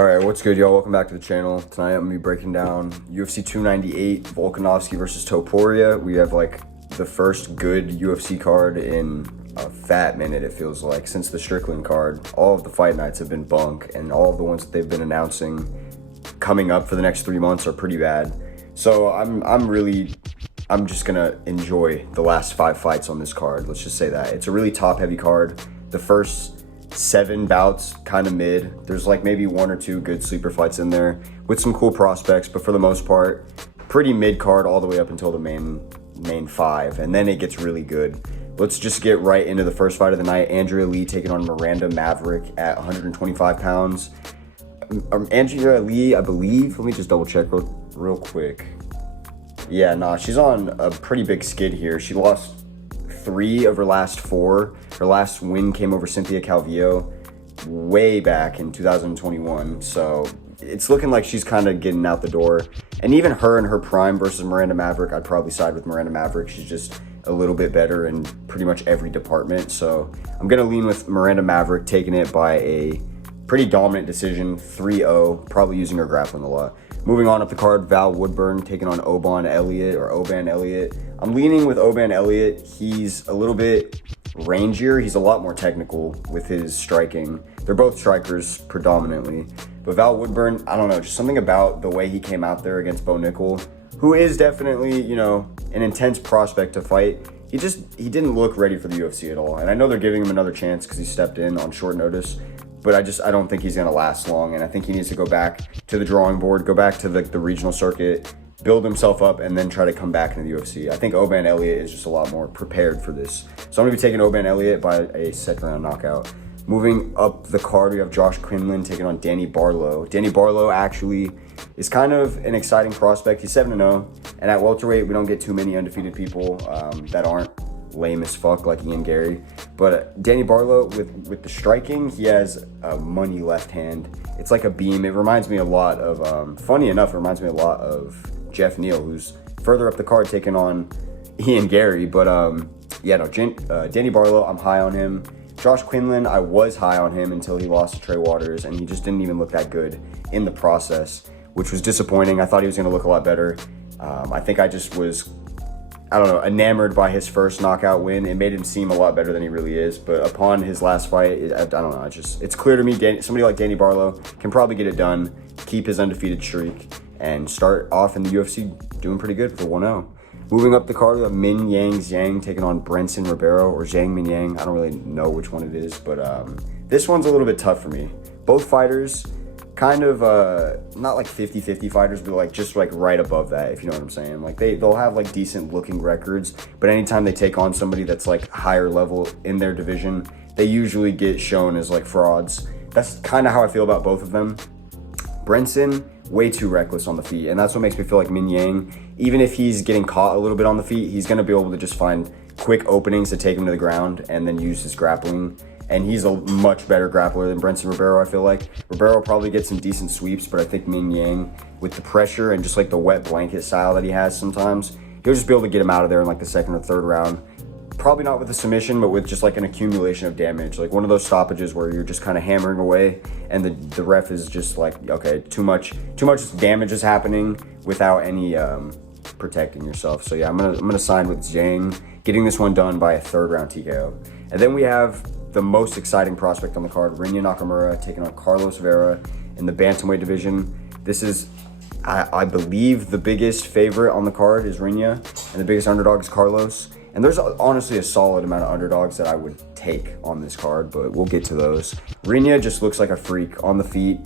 Alright, what's good, y'all? Welcome back to the channel. Tonight I'm going to be breaking down UFC 298, Volkanovski versus Topuria. We have like the first good UFC card in a fat minute, it feels like, since the Strickland card. All of the fight nights have been bunk, and all of the ones that they've been announcing coming up for the next 3 months are pretty bad. So I'm just going to enjoy the last 5 fights on this card. Let's just say that. It's a really top-heavy card. The first 7 bouts kind of mid. There's like maybe 1 or 2 good sleeper fights in there with some cool prospects, but for the most part pretty mid card all the way up until the main 5, and then it gets really good. Let's just get right into the first fight of the night. Andrea Lee taking on Miranda Maverick at 125 pounds. Andrea Lee, I believe, let me just double check real quick. Yeah, nah, she's on a pretty big skid here. She lost 3 of her last 4. Her last win came over Cynthia Calvillo way back in 2021. So it's looking like she's kind of getting out the door. And even her in her prime versus Miranda Maverick, I'd probably side with Miranda Maverick. She's just a little bit better in pretty much every department. So I'm going to lean with Miranda Maverick, taking it by a pretty dominant decision, 3-0, probably using her grappling a lot. Moving on up the card, Val Woodburn taking on Oben Elliott. I'm leaning with Oben Elliott. He's a little bit rangier. He's a lot more technical with his striking. They're both strikers predominantly. But Val Woodburn, I don't know, just something about the way he came out there against Bo Nickel, who is definitely, you know, an intense prospect to fight. He didn't look ready for the UFC at all. And I know they're giving him another chance because he stepped in on short notice. But I don't think he's going to last long, and I think he needs to go back to the drawing board, go back to the regional circuit, build himself up, and then try to come back into the UFC. I think Oben Elliott is just a lot more prepared for this. So I'm going to be taking Oben Elliott by a second-round knockout. Moving up the card, we have Josh Quinlan taking on Danny Barlow. Danny Barlow actually is kind of an exciting prospect. He's 7-0, and at welterweight, we don't get too many undefeated people that aren't lame as fuck like Ian Garry. But Danny Barlow, with the striking, he has a money left hand. It's like a beam. It reminds me a lot of, funny enough, it reminds me a lot of Geoff Neal, who's further up the card taking on Ian Garry. But yeah, no, Danny Barlow, I'm high on him. Josh Quinlan, I was high on him until he lost to Trey Waters, and he just didn't even look that good in the process, which was disappointing. I thought he was going to look a lot better. I think I just was, I don't know, enamored by his first knockout win. It made him seem a lot better than he really is. But upon his last fight, I don't know, it's clear to me somebody like Danny Barlow can probably get it done, keep his undefeated streak, and start off in the UFC doing pretty good for 1-0. Moving up the card, we have Minyang Zhang taking on Brendson Ribeiro, or Zhang Minyang. I don't really know which one it is, but this one's a little bit tough for me. Both fighters kind of not like 50-50 fighters, but like just like right above that, if you know what I'm saying. Like they'll have like decent looking records, but anytime they take on somebody that's like higher level in their division, they usually get shown as like frauds. That's kind of how I feel about both of them. Brendson, way too reckless on the feet, and that's what makes me feel like Minyang, even if he's getting caught a little bit on the feet, he's going to be able to just find quick openings to take him to the ground and then use his grappling. And he's a much better grappler than Brendson Ribeiro, I feel like. Ribeiro probably gets some decent sweeps, but I think Minyang, with the pressure and just like the wet blanket style that he has sometimes, he'll just be able to get him out of there in like the 2nd or 3rd round. Probably not with a submission, but with just like an accumulation of damage. Like one of those stoppages where you're just kind of hammering away and the ref is just like, okay, too much damage is happening without any protecting yourself. So yeah, I'm gonna sign with Zhang, getting this one done by a 3rd round TKO. And then we have the most exciting prospect on the card, Rinya Nakamura taking on Carlos Vera in the bantamweight division. This is, I believe, the biggest favorite on the card is Rinya, and the biggest underdog is Carlos. And there's honestly a solid amount of underdogs that I would take on this card, but we'll get to those. Rinya just looks like a freak on the feet.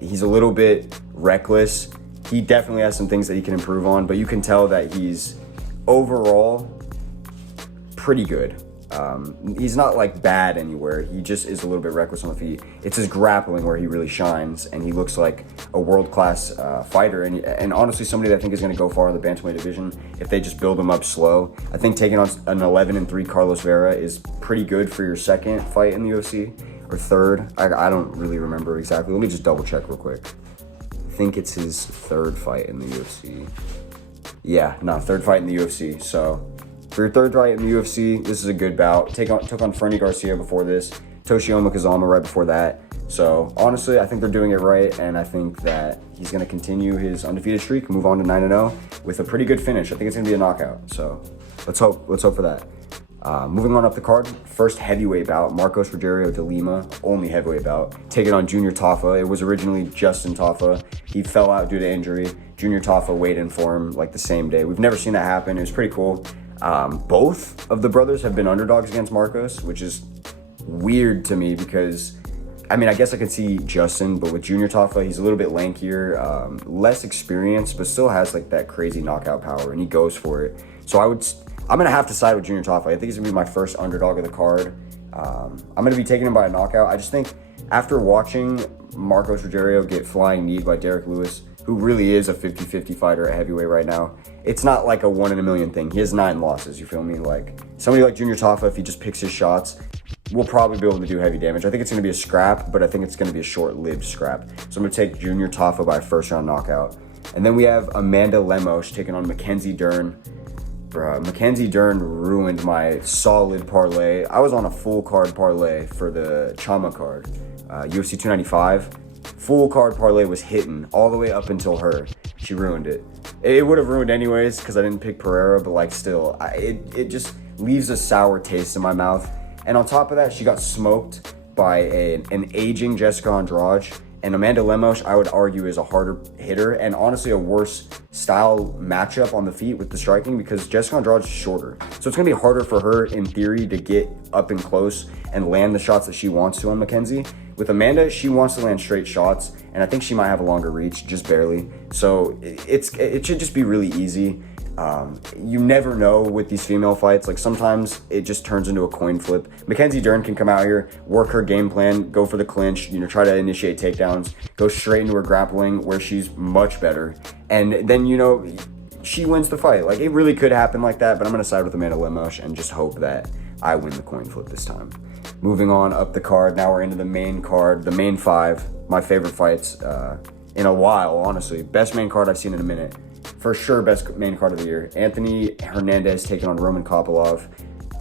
He's a little bit reckless. He definitely has some things that he can improve on, but you can tell that he's overall pretty good. He's not like bad anywhere. He just is a little bit reckless on the feet. It's his grappling where he really shines, and he looks like a world-class fighter, and honestly somebody that I think is going to go far in the bantamweight division if they just build him up slow. I think taking on an 11-3 Carlos Vera is pretty good for your 2nd fight in the UFC, or 3rd. I don't really remember exactly. Let me just double check real quick. I think it's his 3rd fight in the UFC. Yeah, no, 3rd fight in the UFC. So for your 3rd fight in the UFC, this is a good bout. Took on Fernie Garcia before this, Toshiyama Kazama right before that. So honestly, I think they're doing it right, and I think that he's going to continue his undefeated streak, move on to 9-0 with a pretty good finish. I think it's going to be a knockout. So let's hope for that. Moving on up the card, first heavyweight bout, Marcos Rogerio de Lima, only heavyweight bout, taking on Junior Tafa. It was originally Justin Tafa. He fell out due to injury. Junior Tafa weighed in for him like the same day. We've never seen that happen. It was pretty cool. Both of the brothers have been underdogs against Marcos, which is weird to me because, I mean, I guess I could see Justin, but with Junior Tafa, he's a little bit lankier, less experienced, but still has like that crazy knockout power, and he goes for it. So I'm going to have to side with Junior Tafa. I think he's going to be my first underdog of the card. I'm going to be taking him by a knockout. I just think after watching Marcos Rogerio get flying kneed by Derek Lewis, who really is a 50-50 fighter at heavyweight right now, it's not like a 1 in a million thing. He has 9 losses, you feel me? Like, somebody like Junior Tafa, if he just picks his shots, will probably be able to do heavy damage. I think it's going to be a scrap, but I think it's going to be a short-lived scrap. So I'm going to take Junior Tafa by a first-round knockout. And then we have Amanda Lemos taking on Mackenzie Dern. Bruh, Mackenzie Dern ruined my solid parlay. I was on a full card parlay for the Chama card, UFC 295. Full card parlay was hitting all the way up until her. She ruined it. It would have ruined anyways because I didn't pick Pereira, but like still, it just leaves a sour taste in my mouth. And on top of that, she got smoked by an aging Jessica Andrade. And Amanda Lemos, I would argue, is a harder hitter and honestly a worse style matchup on the feet with the striking because Jessica Andrade is shorter. So it's going to be harder for her, in theory, to get up and close and land the shots that she wants to on Mackenzie. With Amanda, she wants to land straight shots, and I think she might have a longer reach, just barely. So it should just be really easy. You never know with these female fights. Like sometimes it just turns into a coin flip. Mackenzie Dern can come out here, work her game plan, go for the clinch, try to initiate takedowns, go straight into her grappling where she's much better. And then, she wins the fight. Like it really could happen like that, but I'm going to side with Amanda Lemos and just hope that I win the coin flip this time. Moving on up the card. Now we're into the main card, the main 5, my favorite fights in a while, honestly. Best main card I've seen in a minute. For sure, best main card of the year. Anthony Hernandez taking on Roman Kopylov.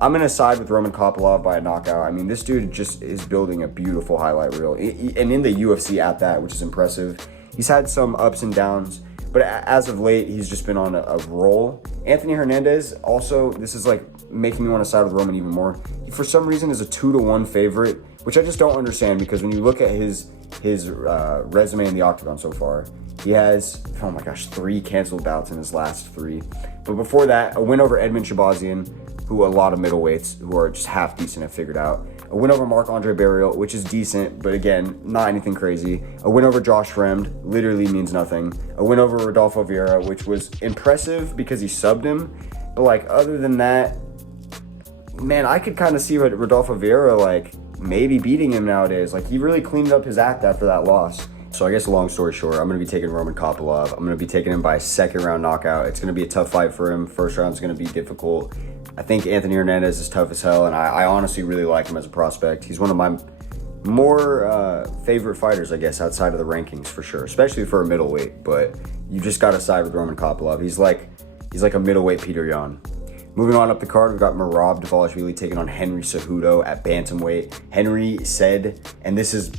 I'm going to side with Roman Kopylov by a knockout. I mean, this dude just is building a beautiful highlight reel. And in the UFC at that, which is impressive. He's had some ups and downs, but as of late, he's just been on a roll. Anthony Hernandez, also, this is like making me want to side with Roman even more. He, for some reason, is a 2-1 favorite, which I just don't understand because when you look at his resume in the octagon so far, he has, 3 canceled bouts in his last 3. But before that, a win over Edmund Shabazian, who a lot of middleweights who are just half decent have figured out. A win over Marc-Andre Barrios, which is decent, but again, not anything crazy. A win over Josh Fremd, literally means nothing. A win over Rodolfo Vera, which was impressive because he subbed him. But like, other than that, man, I could kind of see Rodolfo Vera like maybe beating him nowadays. Like he really cleaned up his act after that loss. So I guess long story short, I'm going to be taking Roman Kopylov. I'm going to be taking him by a second-round knockout. It's going to be a tough fight for him. First round is going to be difficult. I think Anthony Hernandez is tough as hell, and I honestly really like him as a prospect. He's one of my more favorite fighters, I guess, outside of the rankings for sure, especially for a middleweight. But you just got to side with Roman Kopylov. He's like a middleweight Peter Yan. Moving on up the card, we've got Miranda Dvalishvili taking on Henry Cejudo at bantamweight. Henry said, and this is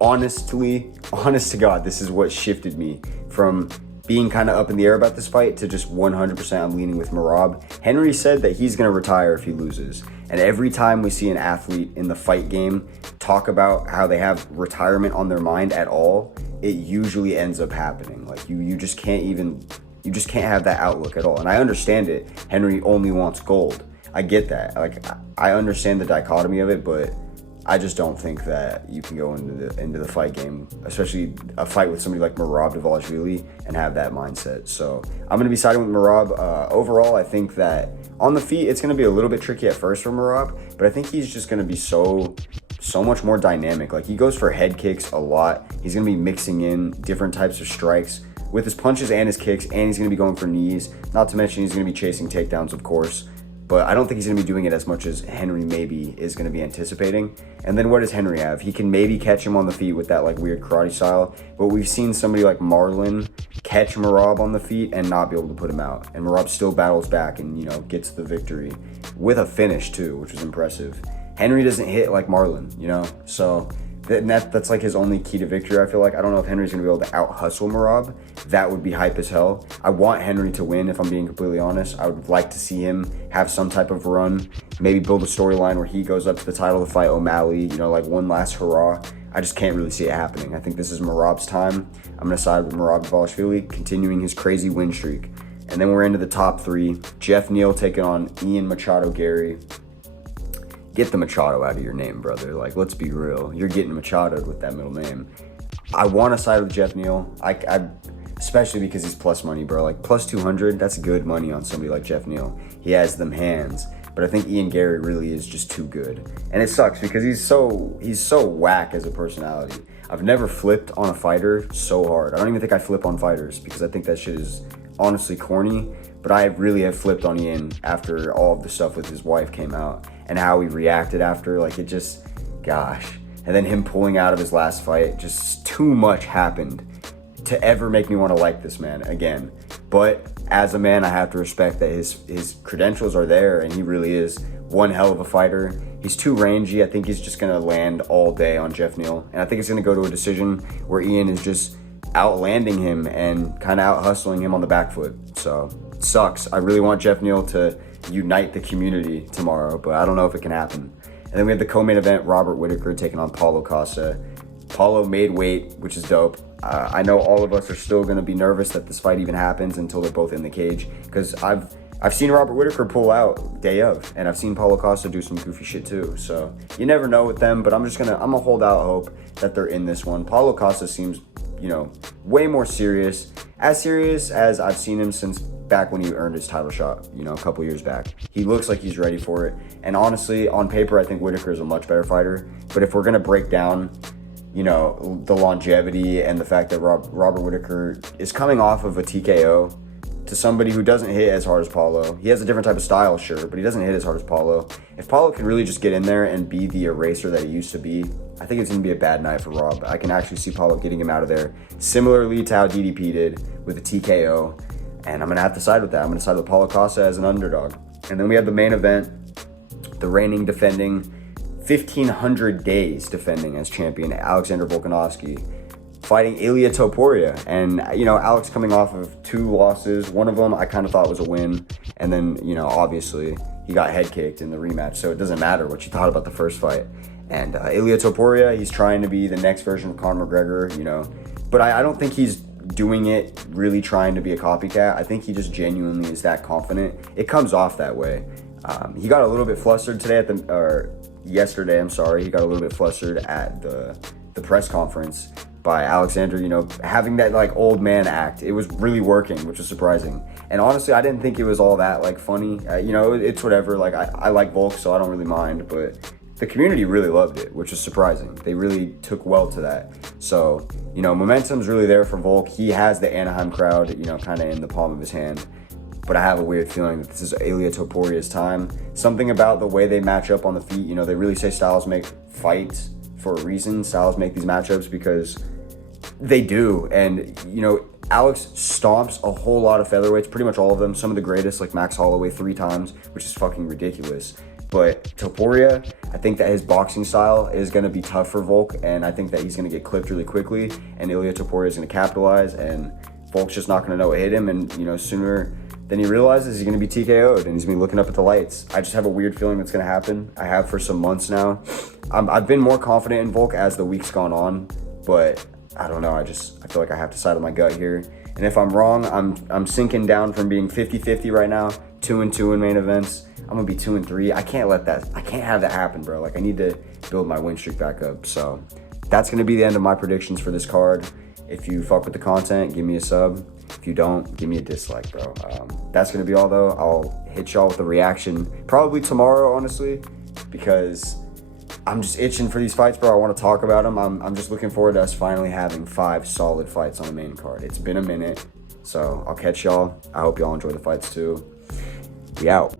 honest to God, this is what shifted me from being kind of up in the air about this fight to just 100% I'm leaning with Miranda. Henry said that he's going to retire if he loses. And every time we see an athlete in the fight game talk about how they have retirement on their mind at all, it usually ends up happening. Like you just can't have that outlook at all. And I understand it. Henry only wants gold. I get that. Like I understand the dichotomy of it, but I just don't think that you can go into the fight game, especially a fight with somebody like Miranda Dvalishvili, and have that mindset. So I'm going to be siding with Miranda. Overall, I think that on the feet, it's going to be a little bit tricky at first for Miranda, but I think he's just going to be so much more dynamic. Like he goes for head kicks a lot. He's going to be mixing in different types of strikes with his punches and his kicks, and he's going to be going for knees. Not to mention he's going to be chasing takedowns, of course. But I don't think he's going to be doing it as much as Henry maybe is going to be anticipating. And then what does Henry have? He can maybe catch him on the feet with that like weird karate style. But we've seen somebody like Marlon catch Merab on the feet and not be able to put him out. And Merab still battles back and, gets the victory with a finish too, which was impressive. Henry doesn't hit like Marlon, So That's like his only key to victory, I feel like. I don't know if Henry's going to be able to out-hustle Merab. That would be hype as hell. I want Henry to win, if I'm being completely honest. I would like to see him have some type of run, maybe build a storyline where he goes up to the title to fight O'Malley, you know, like one last hurrah. I just can't really see it happening. I think this is Merab's time. I'm going to side with Merab Dvalishvili, continuing his crazy win streak. And then we're into the top 3. Geoff Neal taking on Ian Machado Garry. Get the Machado out of your name, brother. Like, let's be real. You're getting Machado with that middle name. I want to side with Geoff Neal. I especially because he's plus money, bro. Like, plus 200, that's good money on somebody like Geoff Neal. He has them hands. But I think Ian Garry really is just too good. And it sucks because he's so whack as a personality. I've never flipped on a fighter so hard. I don't even think I flip on fighters because I think that shit is honestly corny. But I really have flipped on Ian after all of the stuff with his wife came out and how he reacted after. Like, it just, gosh. And then him pulling out of his last fight, just too much happened to ever make me want to like this man again. But as a man, I have to respect that his credentials are there, and he really is one hell of a fighter. He's too rangy. I think he's just going to land all day on Geoff Neal. And I think it's going to go to a decision where Ian is just outlanding him and kind of out-hustling him on the back foot. So, it sucks. I really want Geoff Neal to unite the community tomorrow, but I don't know if it can happen. And then we have the co-main event, Robert Whittaker taking on Paulo Costa. Paulo made weight, which is dope. I know all of us are still going to be nervous that this fight even happens until they're both in the cage, because I've seen Robert Whittaker pull out day of, and I've seen Paulo Costa do some goofy shit too. So you never know with them, but I'm gonna hold out hope that they're in this one. Paulo Costa seems, you know, way more serious as I've seen him since back when he earned his title shot, you know, a couple years back. He looks like he's ready for it. And honestly, on paper, I think Whittaker is a much better fighter. But if we're going to break down, you know, the longevity and the fact that Robert Whittaker is coming off of a TKO to somebody who doesn't hit as hard as Paulo. He has a different type of style, sure, but he doesn't hit as hard as Paulo. If Paulo can really just get in there and be the eraser that he used to be, I think it's going to be a bad night for Rob. I can actually see Paulo getting him out of there, similarly to how DDP did with a TKO. And I'm going to have to side with that. I'm going to side with Paulo Costa as an underdog. And then we have the main event, the reigning, defending, 1,500 days defending as champion, Alexander Volkanovski, fighting Ilia Topuria. And, you know, Alex coming off of 2 losses. One of them I kind of thought was a win. And then, you know, obviously he got head kicked in the rematch. So it doesn't matter what you thought about the first fight. And Ilia Topuria, he's trying to be the next version of Conor McGregor, you know. But I don't think he's doing it really trying to be a copycat. I think he just genuinely is that confident. It comes off that way. He got a little bit flustered yesterday, he got a little bit flustered at the press conference by Alexander, you know, having that like old man act. It was really working, which was surprising. And honestly, I didn't think it was all that like funny. You know, it's whatever. Like I like Volk, so I don't really mind, but the community really loved it, which is surprising. They really took well to that. So, you know, momentum's really there for Volk. He has the Anaheim crowd, you know, kind of in the palm of his hand. But I have a weird feeling that this is Ilia Topuria's time. Something about the way they match up on the feet, you know, they really say styles make fights for a reason. Styles make these matchups because they do. And, you know, Alex stomps a whole lot of featherweights, pretty much all of them. Some of the greatest, like Max Holloway 3 times, which is fucking ridiculous. But Topuria, I think that his boxing style is going to be tough for Volk, and I think that he's going to get clipped really quickly, and Ilia Topuria is going to capitalize, and Volk's just not going to know what hit him, and, you know, sooner than he realizes, he's going to be TKO'd, and he's going to be looking up at the lights. I just have a weird feeling that's going to happen. I have for some months now. I've been more confident in Volk as the week's gone on, but I don't know. I feel like I have to side on my gut here. And if I'm wrong, I'm sinking down from being 50-50 right now, 2-2 in main events. I'm gonna be 2-3. I can't have that happen, bro. Like, I need to build my win streak back up. So that's gonna be the end of my predictions for this card. If you fuck with the content, give me a sub. If you don't, give me a dislike, bro. That's gonna be all though. I'll hit y'all with a reaction probably tomorrow, honestly, because I'm just itching for these fights, bro. I want to talk about them. I'm just looking forward to us finally having 5 solid fights on the main card. It's been a minute, so I'll catch y'all. I hope y'all enjoy the fights too. We out.